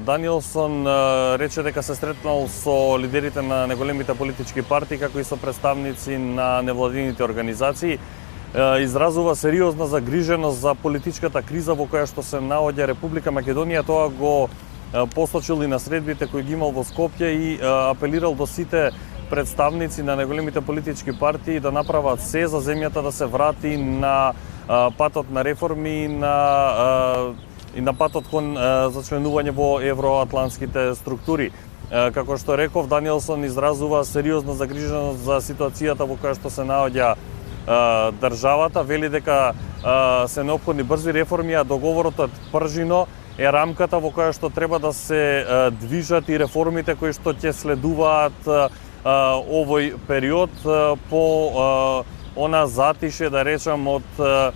Даниелсон рече дека се сретнал со лидерите на неголемите политички партии, како и со представници на невладините организации. Изразува сериозна загриженост за политичката криза во која што се наоѓа Република Македонија. Тоа го посочил и на средбите кои ги имал во Скопје и апелирал до сите представници на неголемите политички партии да направат се за земјата да се врати на патот на реформи и на патот кон зачленување во евроатлантските структури. Како што реков, Даниелсон изразува сериозна загриженост за ситуацијата во која што се наоѓа државата. Вели дека се неопходни брзи реформи, а договорот од Пржино е рамката во која што треба да се движат и реформите кои што ќе следуваат овој период по она затише, да речам, од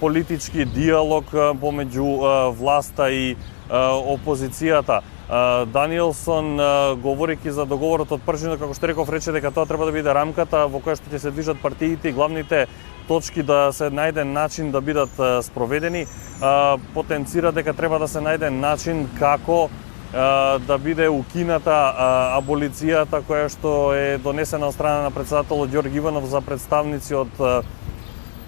политички диалог помеѓу власта и опозицијата. Даниелсон, говорејќи за договорот од Пржино, како што реков, рече дека тоа треба да биде рамката во која што ќе се движат партиите и главните точки да се најде начин да бидат спроведени. Потенцира дека треба да се најде начин како да биде укината аболицијата која што е донесена од страна на претседателот Ѓорги Иванов за представници од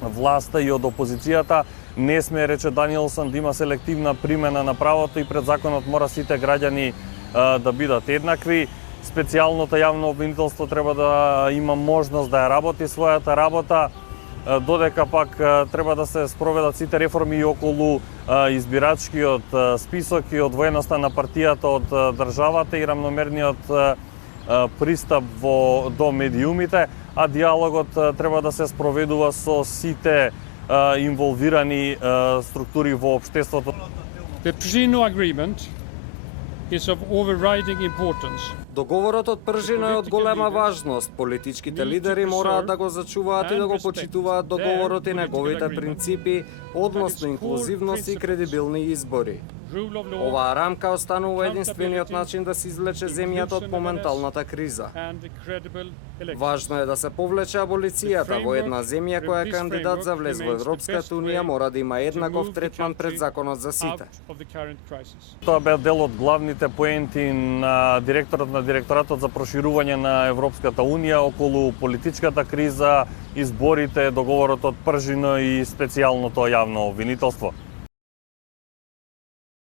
власта и од опозицијата. Не сме, рече Даниелсон, да има селективна примена на правото и пред законот мора сите граѓани да бидат еднакви. Специјалното јавно обвинителство треба да има можност да ја работи својата работа, додека пак треба да се спроведат сите реформи и околу избирачкиот список и одвоеноста на партијата од државата и рамномерниот пристап до медиумите, а диалогот треба да се спроведува со сите инволвирани структури во општеството. The Pržino Agreement is of overriding importance. Договорот од Пржино е од голема важност. Политичките лидери мораат да го зачуваат и да го почитуваат договорот и неговите принципи, односно инклузивност и кредибилни избори. Оваа рамка останува единствениот начин да се извлече земјата од моменталната криза. Важно е да се повлече аболицијата. Во една земја која е кандидат за влез во Европската унија мора да има еднаков третман пред законот за сите. Тоа беа дел од главните поенти на директорот на Директоратот за проширување на Европската унија околу политичката криза, изборите, договорот од Пржино и специјалното јавно обвинителство.